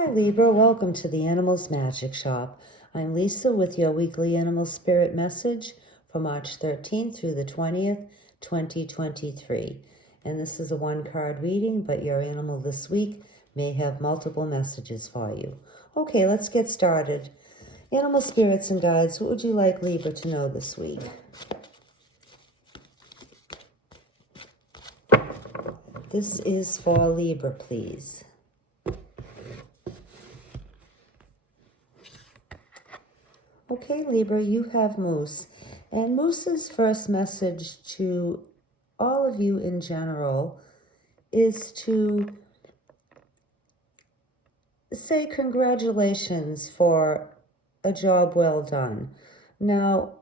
Hi Libra, welcome to the Animals Magic Shop. I'm Lisa with your weekly animal spirit message for March 13th through the 20th, 2023. And this is a one-card reading, but your animal this week may have multiple messages for you. Okay, let's get started. Animal spirits and guides, what would you like Libra to know this week? This is for Libra, please. Okay, Libra, you have Moose. And Moose's first message to all of you in general is to say congratulations for a job well done. Now,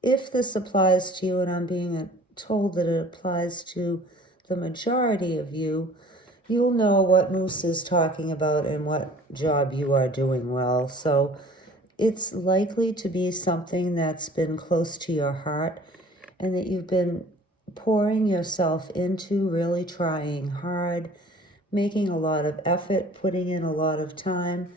if this applies to you, and I'm being told that it applies to the majority of you, you'll know what Moose is talking about and what job you are doing well. So it's likely to be something that's been close to your heart and that you've been pouring yourself into, really trying hard, making a lot of effort, putting in a lot of time,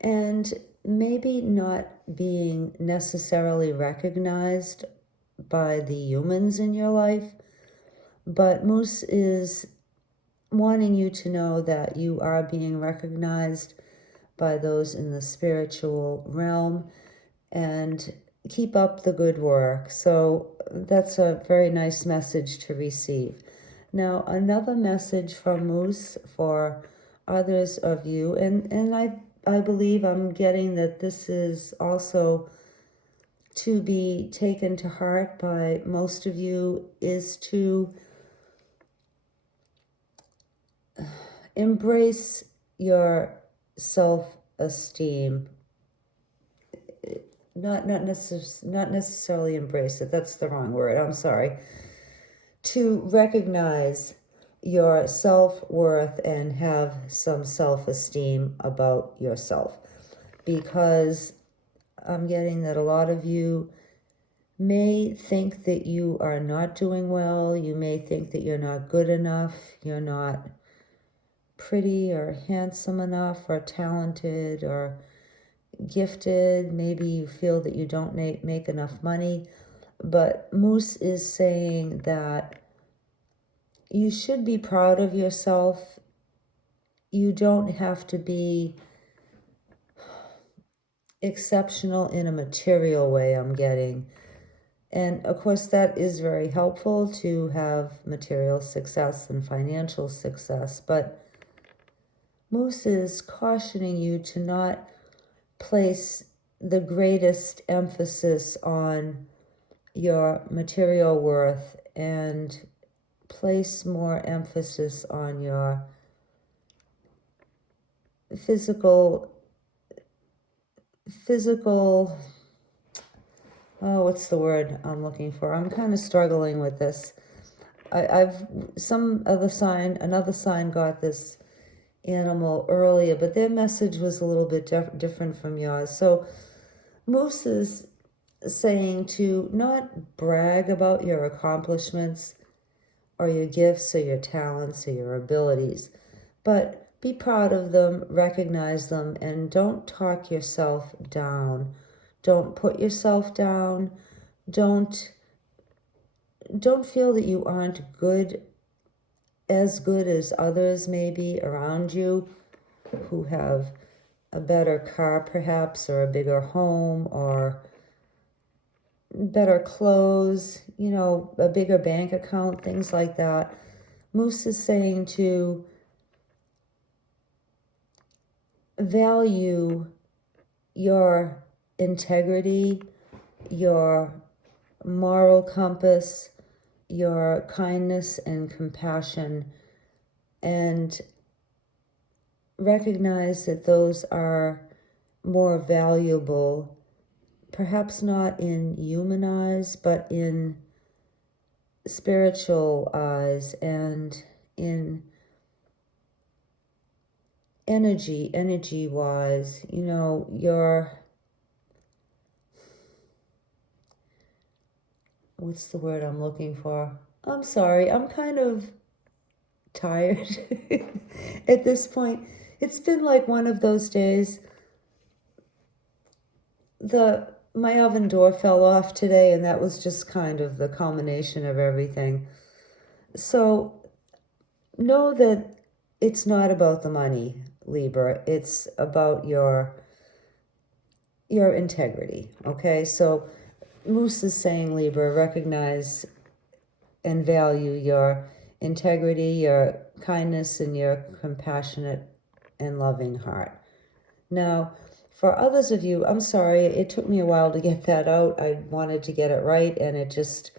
and maybe not being necessarily recognized by the humans in your life. But Moose is wanting you to know that you are being recognized by those in the spiritual realm, and keep up the good work. So that's a very nice message to receive. Now, another message from Moose for others of you, and I believe I'm getting that this is also to be taken to heart by most of you, is to embrace your self-esteem. Not necessarily embrace it. That's the wrong word. I'm sorry. To recognize your self-worth and have some self-esteem about yourself. Because I'm getting that a lot of you may think that you are not doing well. You may think that you're not good enough. You're not pretty or handsome enough or talented or gifted. Maybe you feel that you don't make enough money. But Moose is saying that you should be proud of yourself. You don't have to be exceptional in a material way, I'm getting. And of course, that is very helpful to have material success and financial success. But Moose is cautioning you to not place the greatest emphasis on your material worth and place more emphasis on your physical, oh, what's the word I'm looking for? I'm kind of struggling with this. Another sign got this animal earlier, but their message was a little bit different from yours. So Moose is saying to not brag about your accomplishments or your gifts or your talents or your abilities, but be proud of them, recognize them, and don't talk yourself down. Don't put yourself down. Don't feel that you aren't as good as others maybe around you who have a better car perhaps, or a bigger home, or better clothes, a bigger bank account, things like that. Moose is saying to value your integrity, your moral compass, your kindness and compassion, and recognize that those are more valuable, perhaps not in human eyes, but in spiritual eyes and in energy wise. What's the word I'm looking for? I'm sorry, I'm kind of tired at this point. It's been like one of those days. My oven door fell off today, and that was just kind of the culmination of everything. So know that it's not about the money, Libra. It's about your integrity, okay? So Moose is saying, Libra, recognize and value your integrity, your kindness, and your compassionate and loving heart. Now, for others of you, I'm sorry, it took me a while to get that out. I wanted to get it right, and it just,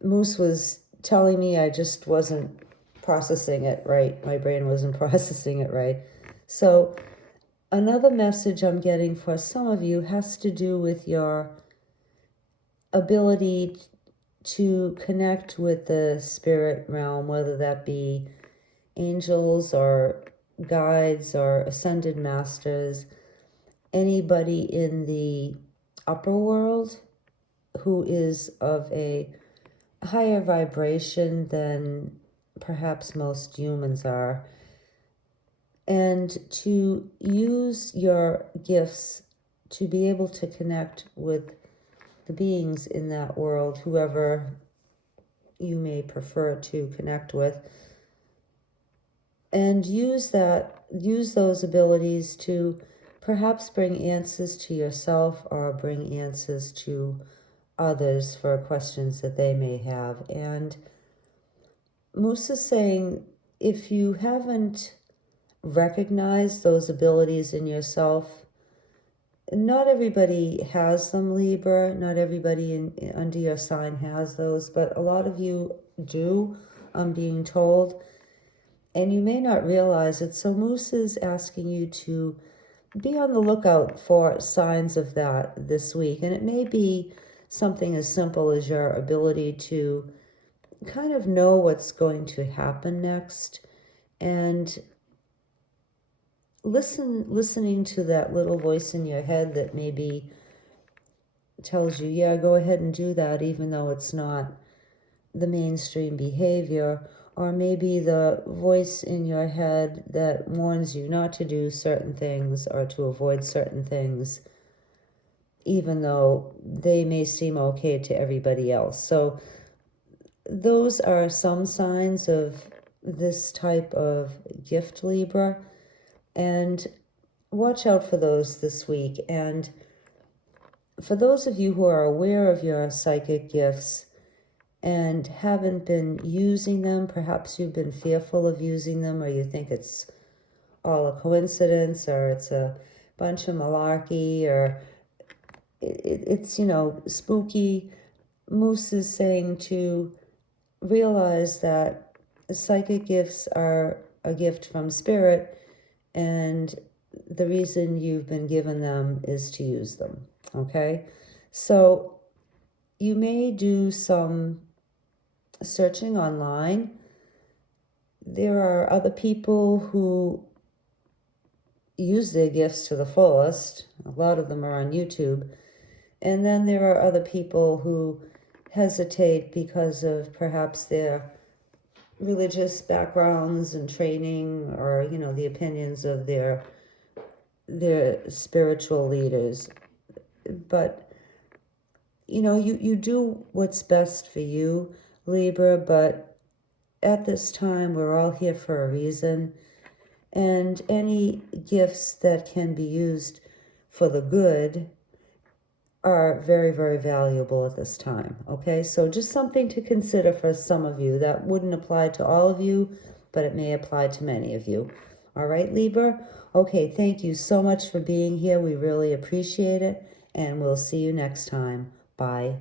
Moose was telling me I just wasn't processing it right. My brain wasn't processing it right. So another message I'm getting for some of you has to do with your ability to connect with the spirit realm, whether that be angels or guides or ascended masters, anybody in the upper world who is of a higher vibration than perhaps most humans are, and to use your gifts to be able to connect with the beings in that world, whoever you may prefer to connect with, and use those abilities to perhaps bring answers to yourself or bring answers to others for questions that they may have. And Moose is saying, if you haven't recognized those abilities in yourself, not everybody has them, Libra. Not everybody under your sign has those, but a lot of you do, I'm being told. And you may not realize it. So Moose is asking you to be on the lookout for signs of that this week. And it may be something as simple as your ability to kind of know what's going to happen next, and listening to that little voice in your head that maybe tells you, yeah, go ahead and do that, even though it's not the mainstream behavior. Or maybe the voice in your head that warns you not to do certain things or to avoid certain things, even though they may seem okay to everybody else. So those are some signs of this type of gift, Libra, and watch out for those this week. And for those of you who are aware of your psychic gifts and haven't been using them, perhaps you've been fearful of using them, or you think it's all a coincidence, or it's a bunch of malarkey, or it's, spooky. Moose is saying to realize that psychic gifts are a gift from spirit, and the reason you've been given them is to use them, okay? So you may do some searching online. There are other people who use their gifts to the fullest. A lot of them are on YouTube. And then there are other people who hesitate because of perhaps their religious backgrounds and training, or the opinions of their spiritual leaders. But you do what's best for you, Libra, but at this time we're all here for a reason, and any gifts that can be used for the good are very, very valuable at this time, okay? So just something to consider for some of you. That wouldn't apply to all of you, but it may apply to many of you. All right, Libra? Okay, thank you so much for being here. We really appreciate it, and we'll see you next time. Bye.